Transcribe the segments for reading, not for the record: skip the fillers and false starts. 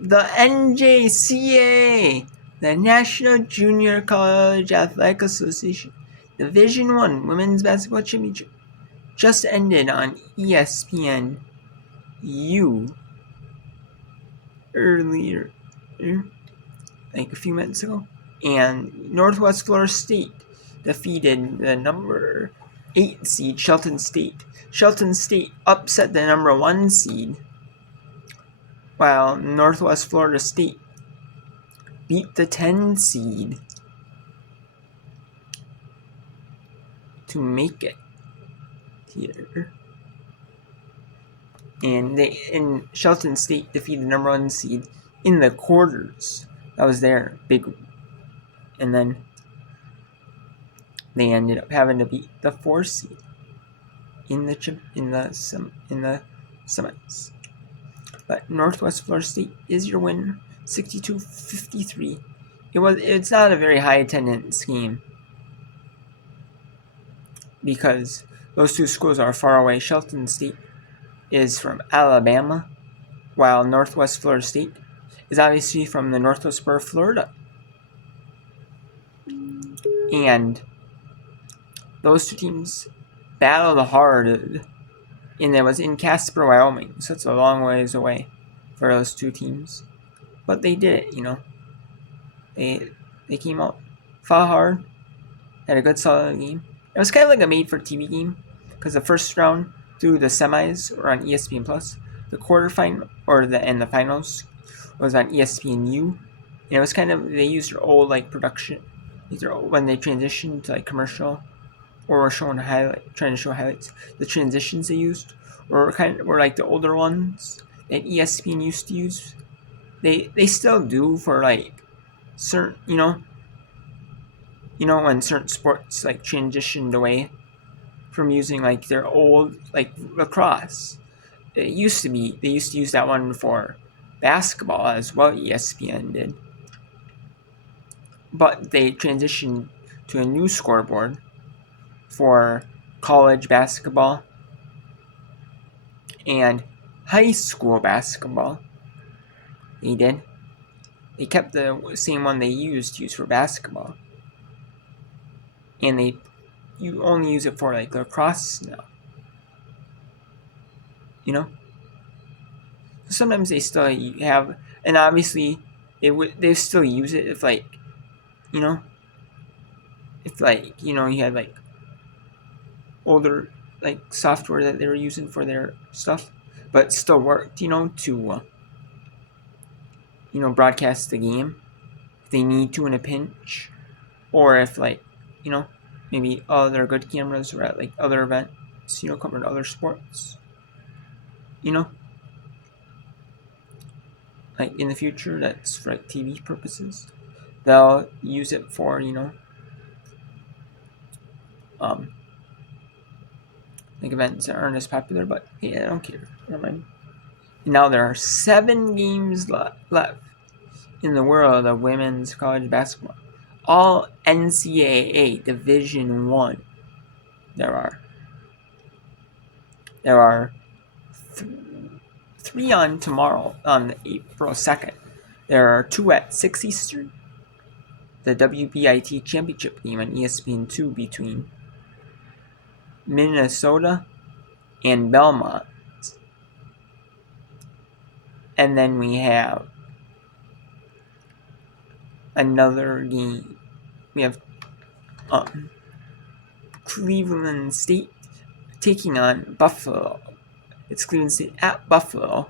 The NJCAA, the National Junior College Athletic Association Division I Women's Basketball Championship, just ended on ESPN U earlier, like a few minutes ago. And Northwest Florida State defeated the number 8 seed Shelton State. Shelton State upset the number 1 seed, while Northwest Florida State beat the 10 seed to make it here. And Shelton State defeated the number 1 seed in the quarters. That was their big. And then they ended up having to beat the 4 seed in the semis. But Northwest Florida State is your winner, 62-53. It's not a very high attendance game because those two schools are far away. Shelton State is from Alabama, while Northwest Florida State is obviously from the northwest part of Florida. And those two teams battled hard, and it was in Casper, Wyoming, so it's a long ways away for those two teams. But they did it, They came out, fought hard, had a good solid game. It was kind of like a made-for-TV game, because the first round through the semis were on ESPN+. The quarterfinal, and the finals was on ESPN U. And it was kind of, they used their old, production, when they transitioned to, commercial, or were trying to show highlights. The transitions they used were like the older ones that ESPN used to use. They still do for certain, when certain sports transitioned away from using their old lacrosse. They used to use that one for basketball as well. ESPN did, but they transitioned to a new scoreboard for college basketball and high school basketball. They kept the same one they used for basketball, and you only use it for lacrosse now. Sometimes they still have, and obviously they still use it if you had older software that they were using for their stuff, but it still worked, to broadcast the game if they need to in a pinch, or if maybe other good cameras were at other events, covering other sports, in the future, that's for TV purposes. They'll use it for events that aren't as popular, but hey, I don't care. Never mind. Now there are 7 games left in the world of women's college basketball. All NCAA Division I. There are 3 on tomorrow, on April 2nd. There are 2 at 6 Eastern. The WBIT Championship game on ESPN2 between Minnesota and Belmont. And then we have another game. We have Cleveland State taking on Buffalo. It's Cleveland State at Buffalo,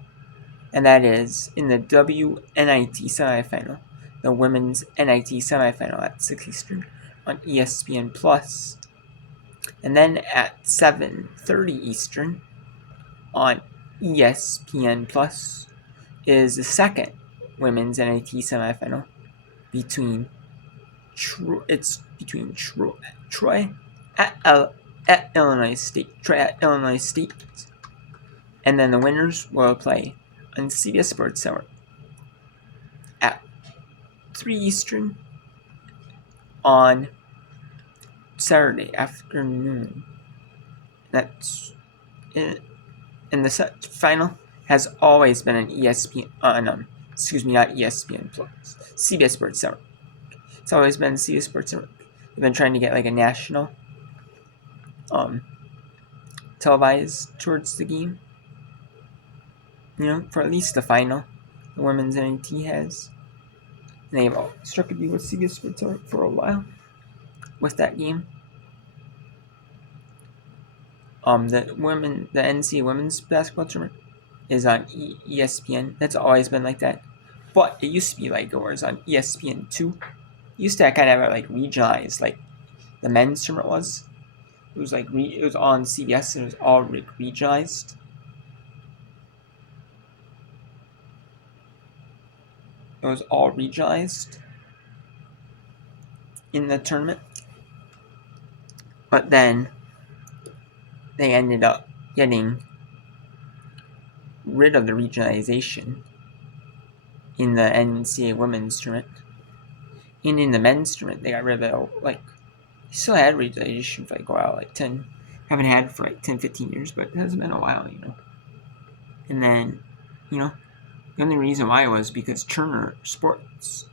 and that is in the WNIT semifinal, the women's NIT semifinal at 6 Eastern on ESPN+. And then at 7:30 Eastern on ESPN+, is the second women's NIT semifinal between Troy at Illinois State. And then the winners will play on CBS Sports Network at 3 Eastern on Saturday afternoon. That's it. And the final has always been on ESPN, on Excuse me, not ESPN Plus. CBS Sports Network. It's always been CBS Sports Network. They've been trying to get like a national televised towards the game. For at least the final, the women's NIT has. And they've struck a deal with CBS Sports Network for a while with that game. The NCAA women's basketball tournament is on ESPN. That's always been like that. But it used to be like it was on ESPN2. It used to kind of have like regionalized, like the men's tournament was. It was like it was all on CBS and it was all regionalized. It was all regionalized in the tournament. But then they ended up getting rid of the regionalization in the NCAA women's tournament. And in the men's tournament, they got rid of it. Like, they still had regionalization for like a while, like 10, haven't had for like 10, 15 years, but it hasn't been a while, And then, the only reason why was because Turner Sports,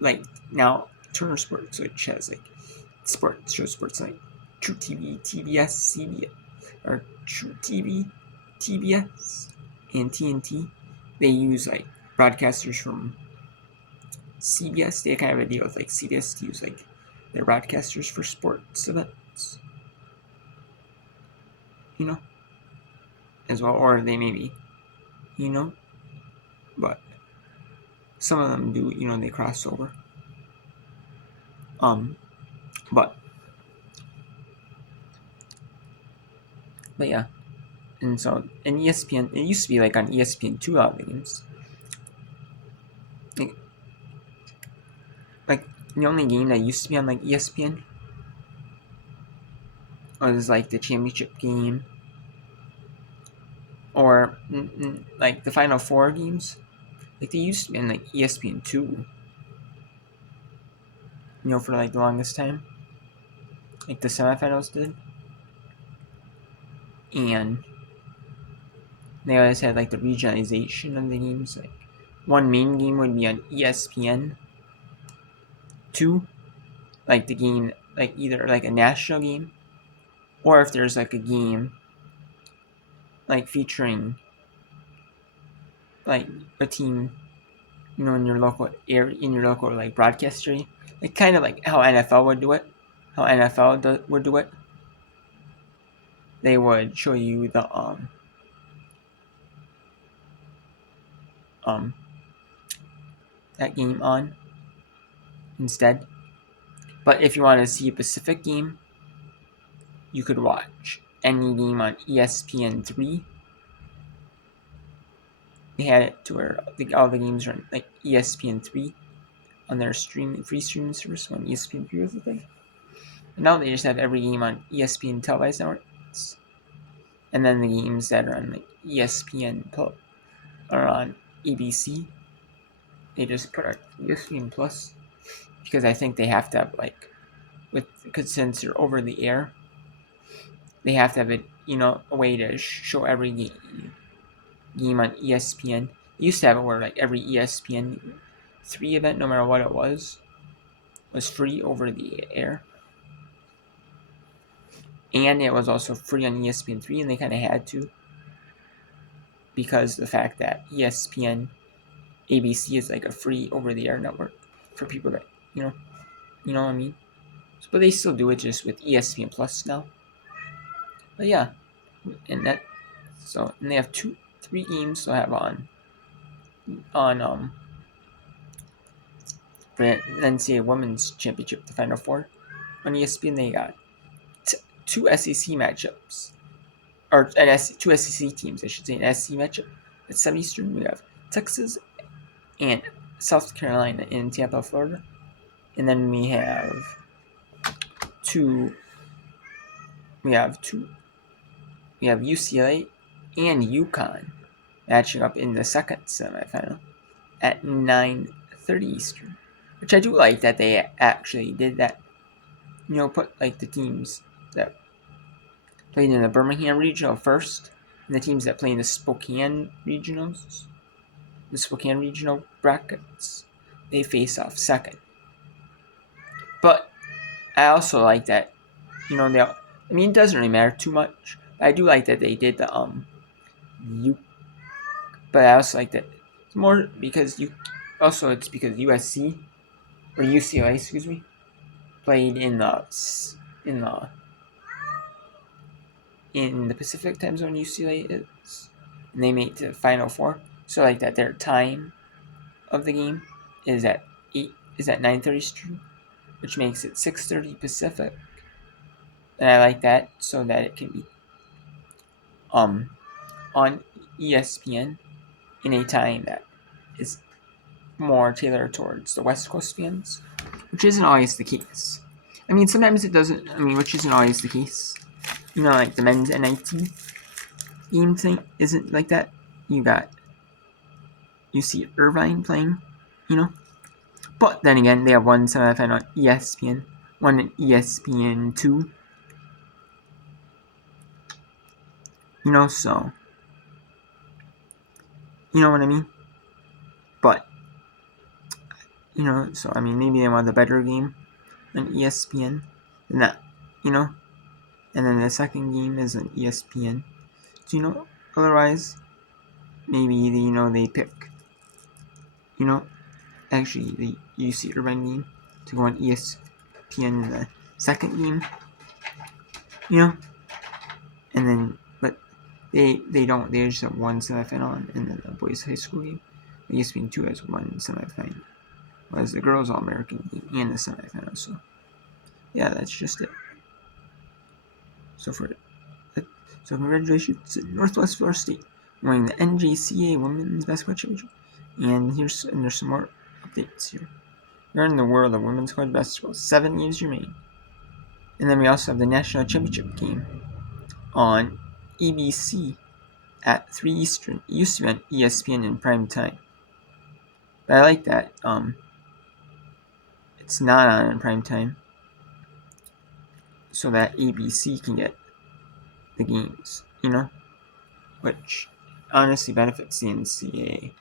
like, now Turner Sports, which has like sports like True TV, TBS, CBS, or True TV, TBS, and TNT, they use like broadcasters from CBS. They kind of have a deal with like CBS to use like their broadcasters for sports events, as well, or they maybe, but some of them do, they cross over. But yeah, and so in ESPN, it used to be like on ESPN2 a lot of the games. Like the only game that used to be on like ESPN was like the championship game, or like the Final Four games. Like they used to be in like ESPN2. For like the longest time. Like the semifinals did. And they always had like the regionalization of the games. Like one main game would be on ESPN 2. Like the game, like either like a national game, or if there's like a game like featuring like a team, in your local area, in your local like broadcast area, like kind of like how NFL would do it. How NFL would do it. They would show you the that game on instead. But if you want to see a Pacific game, you could watch any game on ESPN3. They had it to where all the games are on like ESPN3 on their free streaming service when ESPN3 was the thing. And now they just have every game on ESPN televised networks. And then the games that are on like ESPN are on ABC. They just put on ESPN Plus because I think they have to have like because since you're over the air, they have to have it, a way to show every game on ESPN. They used to have it where like every ESPN3 event, no matter what it was free over the air. And it was also free on ESPN3, and they kind of had to because the fact that ESPN ABC is like a free over-the-air network for people that, you know what I mean? But they still do it just with ESPN Plus now. But yeah, and they have 3 games to have on for the NCAA Women's Championship, the Final Four. On ESPN, they got 2 SEC matchups, or 2 SEC teams, I should say, an SEC matchup at 7 Eastern. We have Texas and South Carolina in Tampa, Florida, and then we have UCLA and UConn matching up in the second semifinal at 9:30 Eastern, which I do like that they actually did that. Put like the teams that played in the Birmingham regional first, and the teams that play in the Spokane regionals the Spokane regional brackets, they face off second. But I also like that, it doesn't really matter too much. But I do like that they did the U. But I also like that it's more because it's because USC or UCLA, excuse me, played in the Pacific time zone. UCLA is, and they made the Final Four. So like that, their time of the game is at 9:30 Eastern, which makes it 6:30 Pacific. And I like that so that it can be on ESPN in a time that is more tailored towards the West Coast fans, which isn't always the case. Sometimes it doesn't. Which isn't always the case. Like the men's NIT game thing isn't like that. You see Irvine playing, But then again, they have one semifinal on ESPN, one in ESPN2. So you know what I mean. But so maybe they want the better game on ESPN than that, And then the second game is on ESPN. So otherwise, maybe they pick, actually the UC Irvine game to go on ESPN in the second game, and then but they don't. They just have one semifinal, and then the boys' high school game. ESPN2 has one semifinal, whereas the girls' All-American game and the semifinal. So yeah, that's just it. So congratulations to Northwest Florida State winning the NJCAA Women's Basketball Championship. And there's some more updates here. We're in the world of women's college basketball. 7 years remain. And then we also have the national championship game on ABC at 3 Eastern. It used to be on ESPN in prime time. But I like that. It's not on in prime time, so that ABC can get the games, which honestly benefits the NCAA.